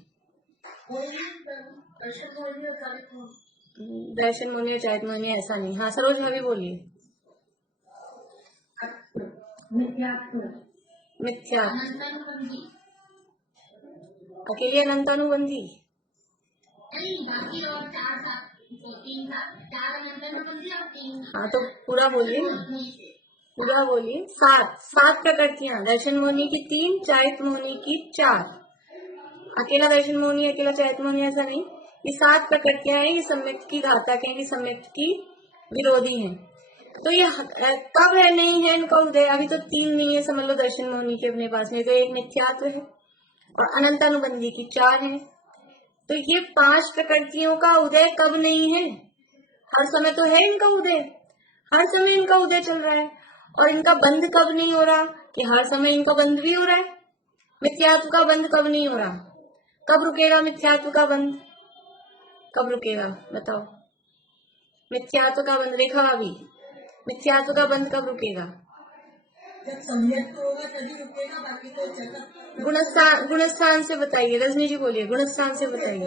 दर्शन मोहनी और चारित मोहनी ऐसा नहीं। हाँ सरोज भाभी बोलिए। मिथ्या, अकेली अनंतानुबंधी, हाँ तो पूरा बोलिए ना, पूरा बोलिए। 7 प्रकृतियां, दर्शन मोहनी की 3, चारित मोहनी की 4। अकेला दर्शन मोहनी, अकेला चारित मोहनी ऐसा नहीं, ये 7 प्रकृतियां हैं, ये सम्यक की घातक है, ये सम्यक की विरोधी हैं। तो ये कब है नहीं है इनका उदय? अभी तो 3 नहीं है, समझ लो दर्शन मोहनी के अपने पास में, तो एक मिथ्यात्व है और अनंतानुबंधी की 4 है। तो ये 5 प्रकृतियों का उदय कब नहीं है? हर समय तो है इनका उदय, हर समय इनका उदय चल रहा है। और इनका बंध कब नहीं हो रहा? कि हर समय इनका बंध भी हो रहा है। मिथ्यात्व का बंध कब नहीं हो रहा? कब रुकेगा मिथ्यात्व का बंध? कब रुकेगा बताओ? मिथ्यात्व का बंध, रेखा भाभी, मिथ्यात्व का बंध कब रुकेगा? जब सम्यक होगा तभी रुकेगा, बाकी तो गुणस्थान, गुणस्थान से बताइए। रजनी जी बोलिए, गुणस्थान से बताइए।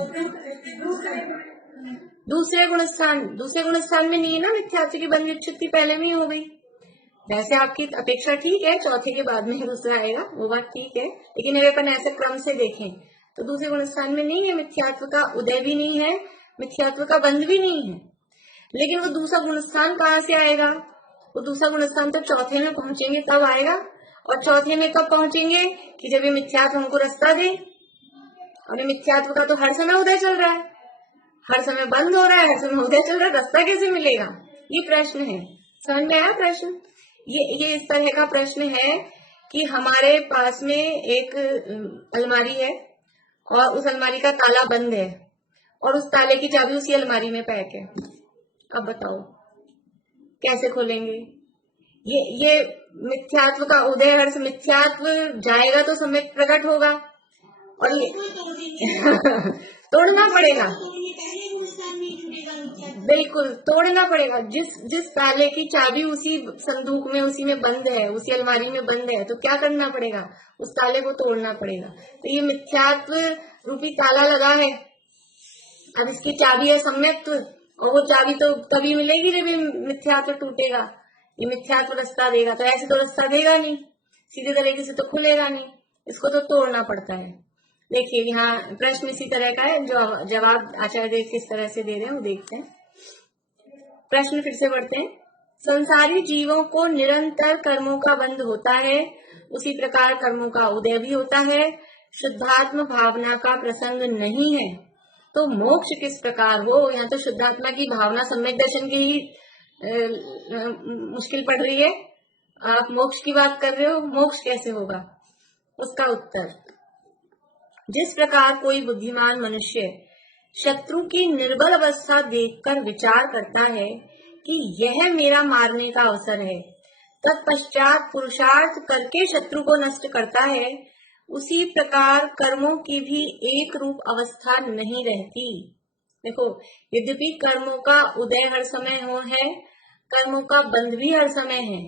दूसरे गुणस्थान में नहीं है ना मिथ्यात्व की बंध, विच्छुत्ति पहले में ही हो गई। वैसे आपकी अपेक्षा ठीक है, चौथे के बाद में दूसरा आएगा, वो बात ठीक है, लेकिन अगर अपन ऐसे क्रम से देखें तो दूसरे गुणस्थान में नहीं है, मिथ्यात्व का उदय भी नहीं है, मिथ्यात्व का बंध भी नहीं है। लेकिन वो दूसरा गुणस्थान कहाँ से आएगा? वो दूसरा गुणस्थान तो चौथे में पहुंचेंगे तब आएगा। और चौथे में कब पहुंचेंगे? कि जब ये मिथ्यात्व हमको रास्ता दे। और ये मिथ्यात्व का तो हर समय उदय चल रहा है, हर समय बंद हो रहा है, हर समय उदय चल रहा है, रास्ता कैसे मिलेगा? ये प्रश्न है। समझ में आया प्रश्न? ये इस तरह का प्रश्न है कि हमारे पास में एक अलमारी है और उस अलमारी का ताला बंद है और उस ताले की चाबी उसी अलमारी में पैक है। अब बताओ कैसे खोलेंगे? ये मिथ्यात्व का उदय, हर मिथ्यात्व जाएगा तो सम्यक प्रकट होगा और ये तोड़ना पड़ेगा, बिल्कुल तोड़ना पड़ेगा। जिस ताले की चाबी उसी संदूक में, उसी में बंद है, उसी अलमारी में बंद है, तो क्या करना पड़ेगा? उस ताले को तोड़ना पड़ेगा। तो ये मिथ्यात्व रूपी ताला लगा है, अब इसकी चाबी है सम्यक, और वो चाबी तो तभी मिलेगी जब ये मिथ्यात्व टूटेगा, ये मिथ्यात्व रास्ता देगा। तो ऐसे तो रास्ता देगा नहीं, सीधे तरीके से तो खुलेगा नहीं, इसको तो तोड़ना पड़ता है। देखिए यहाँ प्रश्न इसी तरह का है, जो जवाब आचार्य देव किस तरह से दे रहे हैं वो देखते हैं। प्रश्न फिर से पढ़ते हैं। संसारी जीवों को निरंतर कर्मों का बंध होता है, उसी प्रकार कर्मों का उदय भी होता है। शुद्धात्म भावना का प्रसंग नहीं है, तो मोक्ष किस प्रकार हो? यहाँ तो शुद्धात्मा की भावना सम्यक दर्शन की ही मुश्किल पड़ रही है, आप मोक्ष की बात कर रहे हो, मोक्ष कैसे होगा? उसका उत्तर, जिस प्रकार कोई बुद्धिमान मनुष्य शत्रु की निर्बल अवस्था देखकर विचार करता है कि यह मेरा मारने का अवसर है, तत्पश्चात पुरुषार्थ करके शत्रु को नष्ट करता है, उसी प्रकार कर्मों की भी एक रूप अवस्था नहीं रहती। देखो, यद्यपि कर्मों का उदय हर समय हो है, कर्मों का बंध भी हर समय है,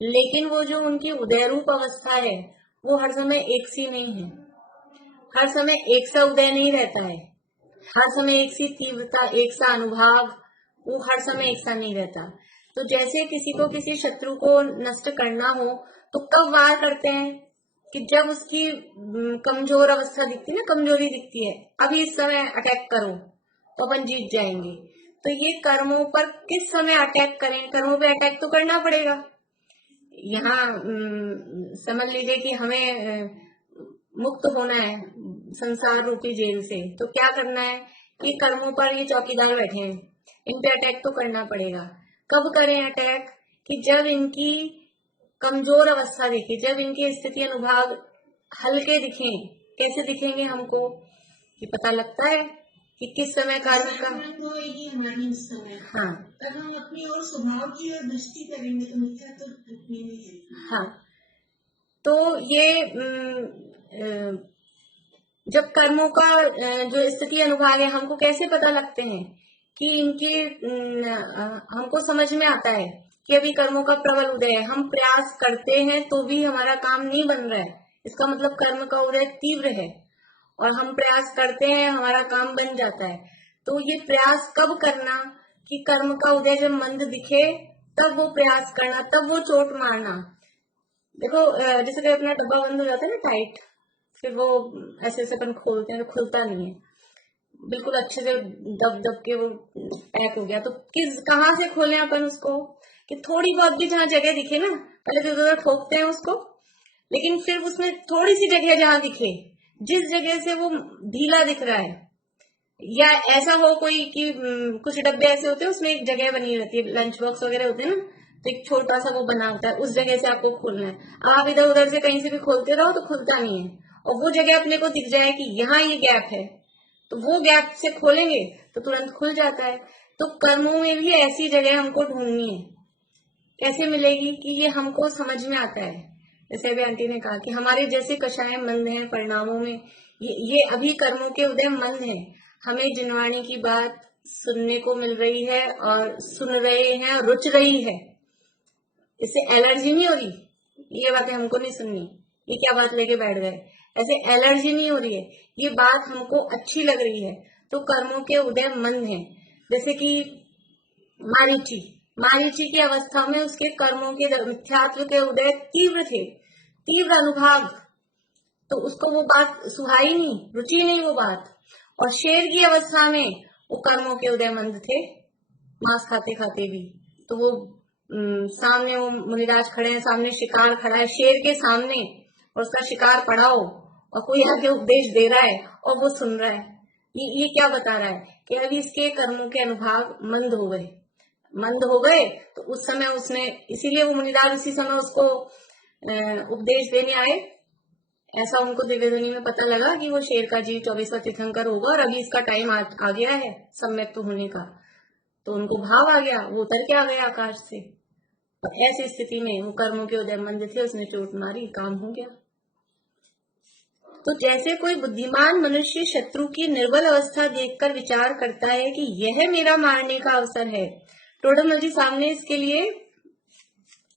लेकिन वो जो उनकी उदय रूप अवस्था है वो हर समय एक सी नहीं है। हर समय एक सा उदय नहीं रहता है, हर समय एक सी तीव्रता, एक सा अनुभाव, वो हर समय एक सा नहीं रहता। तो जैसे किसी को किसी शत्रु को नष्ट करना हो तो कब वार करते हैं कि जब उसकी कमजोर अवस्था दिखती है ना, कमजोरी दिखती है, अभी इस समय अटैक करो तो अपन जीत जाएंगे। तो ये कर्मों पर किस समय अटैक करें, कर्मों पे अटैक तो करना पड़ेगा। यहाँ समझ लीजिए कि हमें मुक्त होना है संसार रूपी जेल से, तो क्या करना है कि कर्मों पर ये चौकीदार बैठे हैं, इन पे अटैक तो करना पड़ेगा। कब करें अटैक? कि जब इनकी कमजोर अवस्था दिखे, जब इनकी स्थिति अनुभाग हल्के दिखें। कैसे दिखेंगे हमको? ये पता लगता है कि किस समय कर्म का होगी हमारी उस समय। हाँ, तब हम अपनी और स्वभाव की ओर दृष्टि करेंगे तो मिथ्या तो रुकनी नहीं है। हाँ, तो ये जब कर्मों का जो स्थिति अनुभाग है, हमको कैसे पता लगते हैं कि इनकी हमको समझ में आता है कि अभी कर्मों का प्रबल उदय है। हम प्रयास करते हैं तो भी हमारा काम नहीं बन रहा है, इसका मतलब कर्म का उदय तीव्र है। और हम प्रयास करते हैं, हमारा काम बन जाता है। तो ये प्रयास कब करना कि कर्म का उदय जब मंद दिखे तब वो प्रयास करना, तब वो चोट मारना। देखो जैसे कि अपना डब्बा बंद हो जाता है ना टाइट, फिर वो ऐसे ऐसे अपन खोलते हैं तो खुलता नहीं है, बिल्कुल अच्छे से दब दब के वो पैक हो गया। तो कहाँ से खोलें अपन उसको? कि थोड़ी बहुत भी जहाँ जगह दिखे ना, पहले तो इधर ठोकते हैं उसको, लेकिन फिर उसमें थोड़ी सी जगह जहाँ दिखे, जिस जगह से वो ढीला दिख रहा है, या ऐसा हो कोई कि कुछ डब्बे ऐसे होते हैं उसमें एक जगह बनी रहती है, लंच बॉक्स वगैरह होते हैं ना, तो एक छोटा सा वो बना होता है, उस जगह से आपको खोलना है। आप इधर उधर से कहीं से भी खोलते रहो तो खुलता नहीं है। और वो जगह अपने को दिख जाए कि यहाँ ये गैप है, तो वो गैप से खोलेंगे तो तुरंत खुल जाता है। तो कर्मों में भी ऐसी जगह हमको ढूंढनी है। कैसे मिलेगी? कि ये हमको समझ में आता है। जैसे अभी आंटी ने कहा कि हमारे जैसे कषाय मंद है परिणामों में, ये अभी कर्मों के उदय मंद है। हमें जिनवाणी की बात सुनने को मिल रही है और सुन रहे हैं और रुच रही है, इससे एलर्जी नहीं हो रही। ये बातें हमको नहीं सुननी, ये क्या बात लेके बैठ गए, ऐसे एलर्जी नहीं हो रही है, ये बात हमको अच्छी लग रही है। तो कर्मों के उदय मंद है। जैसे कि मारीची की अवस्था में उसके कर्मों के मिथ्यात्व के उदय तीव्र थे, तीव्र अनुभाग, तो उसको वो बात सुहाई नहीं, रुचि नहीं वो बात। और शेर की अवस्था में वो कर्मों के उदय मंद थे, मांस खाते खाते भी। तो वो सामने वो मुनिराज खड़े हैं, सामने शिकार खड़ा है शेर के सामने, और उसका शिकार पड़ाओ और कोई आगे उपदेश दे रहा है और वो सुन रहा है। ये क्या बता रहा है कि अभी इसके कर्मों के अनुभाग मंद हो गए। तो उस समय उसने, इसीलिए वो मुनिराज उसी समय उसको उपदेश देने आए। ऐसा उनको दिव्य ध्वनि में पता लगा कि वो शेर का जीव 24वां तीर्थंकर होगा और अभी इसका टाइम आ गया है सम्यक्त होने का। तो उनको भाव आ गया, वो उतर के आ गया आकाश से। तो ऐसी स्थिति में वो कर्मों के उदय मंद थे, उसने चोट मारी, काम हो गया। तो जैसे कोई बुद्धिमान मनुष्य शत्रु की निर्बल अवस्था देखकर विचार करता है कि यह मेरा मारने का अवसर है। टोडरमल जी सामने इसके लिए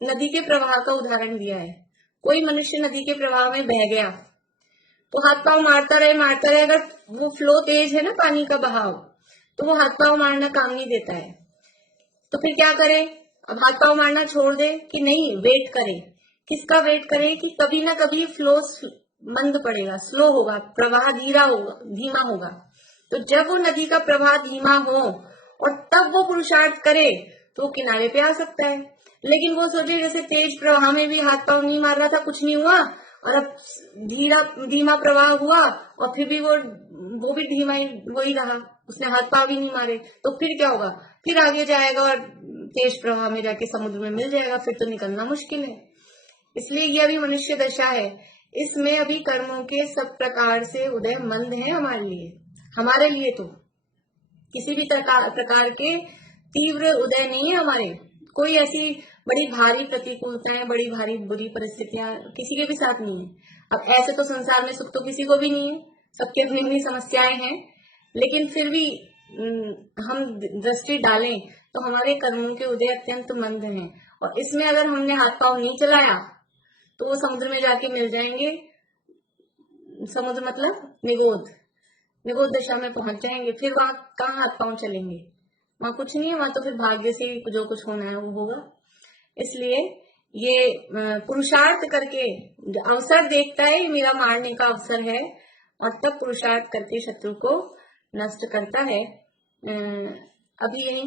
नदी के प्रवाह का उदाहरण दिया है। कोई मनुष्य नदी के प्रवाह में बह गया तो हाथ पांव मारता रहे, अगर वो फ्लो तेज है ना पानी का बहाव, तो वो हाथ पांव मारना काम नहीं देता है। तो फिर क्या करे? अब हाथ पांव मारना छोड़ दे कि नहीं, वेट करे। किसका वेट करे? कि कभी ना कभी फ्लो मंद पड़ेगा, स्लो होगा, प्रवाह धीमा होगा। तो जब वो नदी का प्रवाह धीमा हो और तब वो पुरुषार्थ करे तो वो किनारे पे आ सकता है। लेकिन वो सोचे जैसे तेज प्रवाह में भी हाथ पांव नहीं मार रहा था, कुछ नहीं हुआ, और अब धीमा प्रवाह हुआ और फिर भी वो भी धीमा ही वही रहा, उसने हाथ पांव भी नहीं मारे, तो फिर क्या होगा? फिर आगे जाएगा और तेज प्रवाह में जाके समुद्र में मिल जाएगा, फिर तो निकलना मुश्किल है। इसलिए ये अभी मनुष्य दशा है, इसमें अभी कर्मों के सब प्रकार से उदय मंद है हमारे लिए तो किसी भी प्रकार के तीव्र उदय नहीं है हमारे। कोई ऐसी बड़ी भारी प्रतिकूलताएं, बड़ी भारी बुरी परिस्थितियां किसी के भी साथ नहीं है। अब ऐसे तो संसार में सुख तो किसी को भी नहीं है, सबकी अपनी अपनी समस्याएं हैं, लेकिन फिर भी हम दृष्टि डालें तो हमारे कर्मों के उदय अत्यंत मंद हैं, और इसमें अगर हमने हाथ पांव नहीं चलाया तो वो समुद्र में जाके मिल जाएंगे। समुद्र मतलब निगोद दशा में पहुंच जाएंगे। फिर वहां कहाँ हाथ पांव चलेंगे, वहां कुछ नहीं है, वहां तो फिर भाग्य से जो कुछ होना है वो होगा। इसलिए ये पुरुषार्थ करके अवसर देखता है, ये मेरा मारने का अवसर है, और तब पुरुषार्थ करके शत्रु को नष्ट करता है। अभी यहीं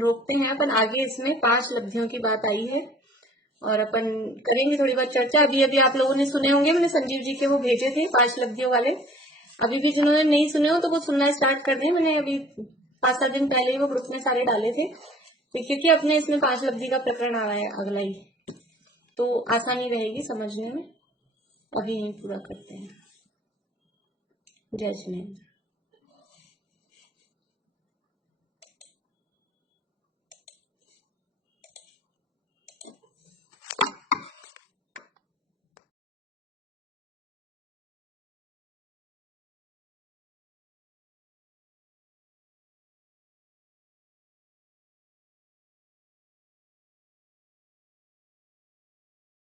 रोकते हैं अपन, आगे इसमें 5 लब्धियों की बात आई है और अपन करेंगे थोड़ी बहुत चर्चा। अभी आप लोगों ने सुने होंगे, मैंने संजीव जी के वो भेजे थे 5 लब्धियों वाले। अभी भी जिन्होंने नहीं सुने हो तो वो सुनना स्टार्ट कर दें, मैंने अभी 5-7 दिन पहले ही वो ग्रुप में सारे डाले थे, क्योंकि अपने इसमें 5 लब्धि का प्रकरण आ रहा है अगला ही, तो आसानी रहेगी समझने में। अभी यही पूरा करते हैं। जय जिनेंद्र।